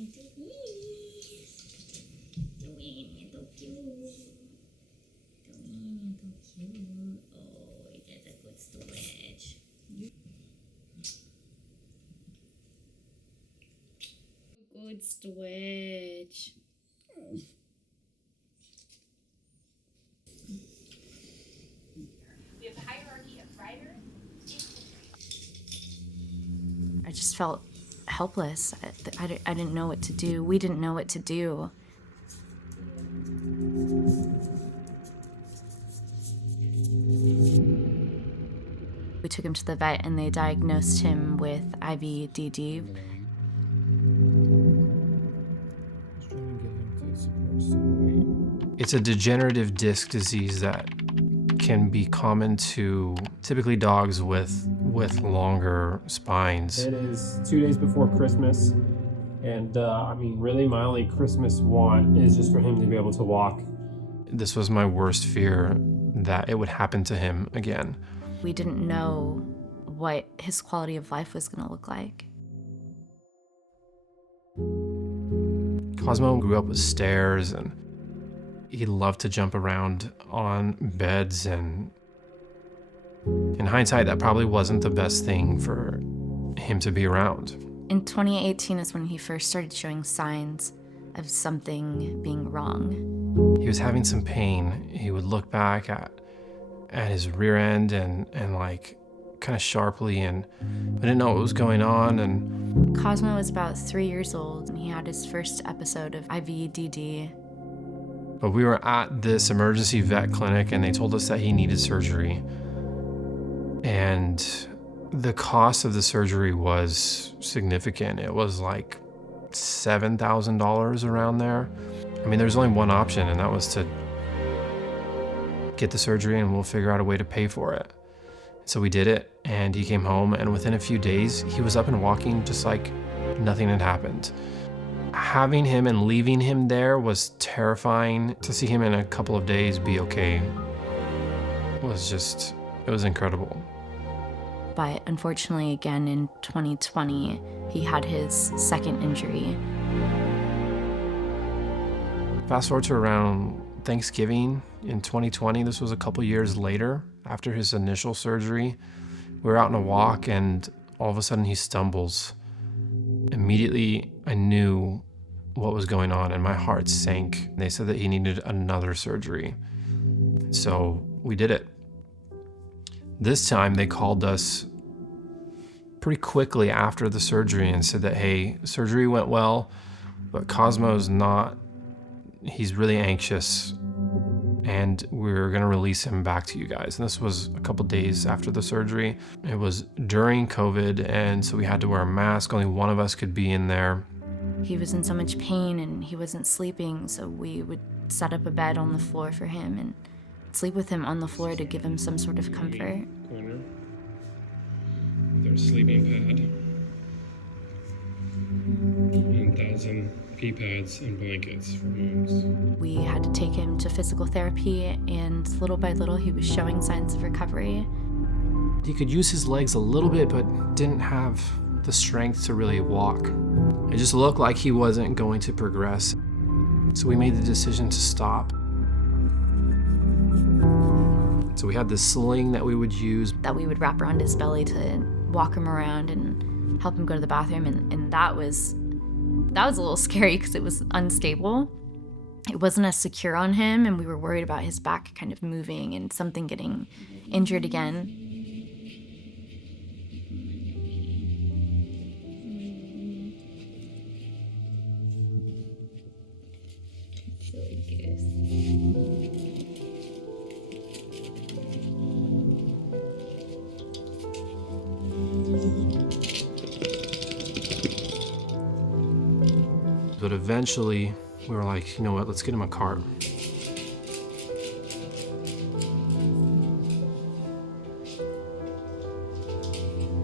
Ito is. Ito cute. Ito cute. Oh, that's a good stretch. Good stretch. We have a hierarchy of riders. I just felt helpless. I didn't know what to do. We didn't know what to do. We took him to the vet and they diagnosed him with IVDD. It's a degenerative disc disease that can be common to typically dogs with longer spines. It is 2 days before Christmas, and I mean, really, my only Christmas want is just for him to be able to walk. This was my worst fear, that it would happen to him again. We didn't know what his quality of life was going to look like. Cosmo grew up with stairs, and he loved to jump around on beds, and in hindsight, that probably wasn't the best thing for him to be around. In 2018 is when he first started showing signs of something being wrong. He was having some pain. He would look back at his rear end and like kind of sharply, and I didn't know what was going on. And Cosmo was about 3 years old and he had his first episode of IVDD. But we were at this emergency vet clinic and they told us that he needed surgery. And the cost of the surgery was significant. It was like $7,000 around there. I mean, there's only one option, and that was to get the surgery and we'll figure out a way to pay for it. So we did it, and he came home, and within a few days, he was up and walking just like nothing had happened. Having him and leaving him there was terrifying. To see him in a couple of days be okay it was incredible. But unfortunately, again, in 2020, he had his second injury. Fast forward to around Thanksgiving in 2020, this was a couple years later after his initial surgery. We were out on a walk and all of a sudden he stumbles. Immediately I knew what was going on and my heart sank. They said that he needed another surgery. So we did it. This time they called us pretty quickly after the surgery and said that, hey, surgery went well, but Cosmo's not, he's really anxious and we're gonna release him back to you guys. And this was a couple days after the surgery. It was during COVID, and so we had to wear a mask. Only one of us could be in there. He was in so much pain and he wasn't sleeping, so we would set up a bed on the floor for him and sleep with him on the floor to give him some sort of comfort. Corner. Their sleeping pad. 1,000 pee pads and blankets for moms. We had to take him to physical therapy, and little by little he was showing signs of recovery. He could use his legs a little bit, but didn't have the strength to really walk. It just looked like he wasn't going to progress. So we made the decision to stop. So we had this sling that we would use. That we would wrap around his belly to walk him around and help him go to the bathroom, and that was a little scary because it was unstable. It wasn't as secure on him, and we were worried about his back kind of moving and something getting injured again. But eventually we were like, you know what, let's get him a cart.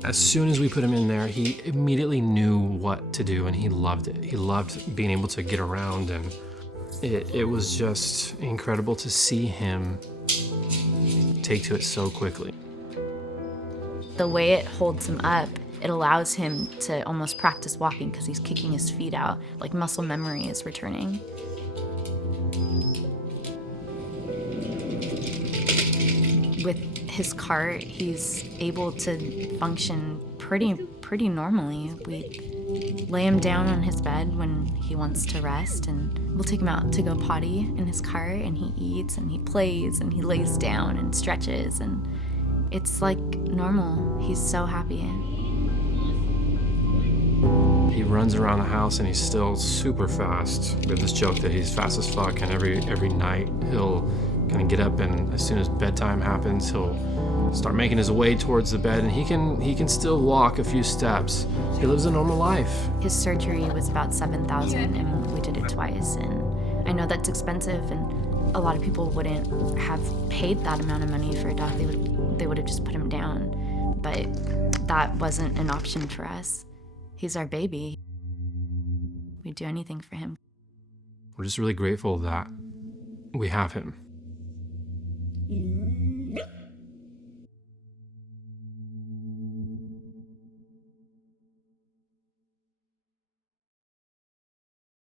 As soon as we put him in there, he immediately knew what to do and he loved it. He loved being able to get around, and it was just incredible to see him take to it so quickly. The way it holds him up it allows him to almost practice walking because he's kicking his feet out, like muscle memory is returning. With his cart, he's able to function pretty normally. We lay him down on his bed when he wants to rest, and we'll take him out to go potty in his cart, and he eats and he plays and he lays down and stretches, and it's like normal. He's so happy. He runs around the house and he's still super fast. We have this joke that he's fast as fuck, and every night he'll kind of get up, and as soon as bedtime happens, he'll start making his way towards the bed, and he can still walk a few steps. He lives a normal life. His surgery was about $7,000, and we did it twice. And I know that's expensive, and a lot of people wouldn't have paid that amount of money for a dog. They would have just put him down, but that wasn't an option for us. He's our baby. We'd do anything for him. We're just really grateful that we have him.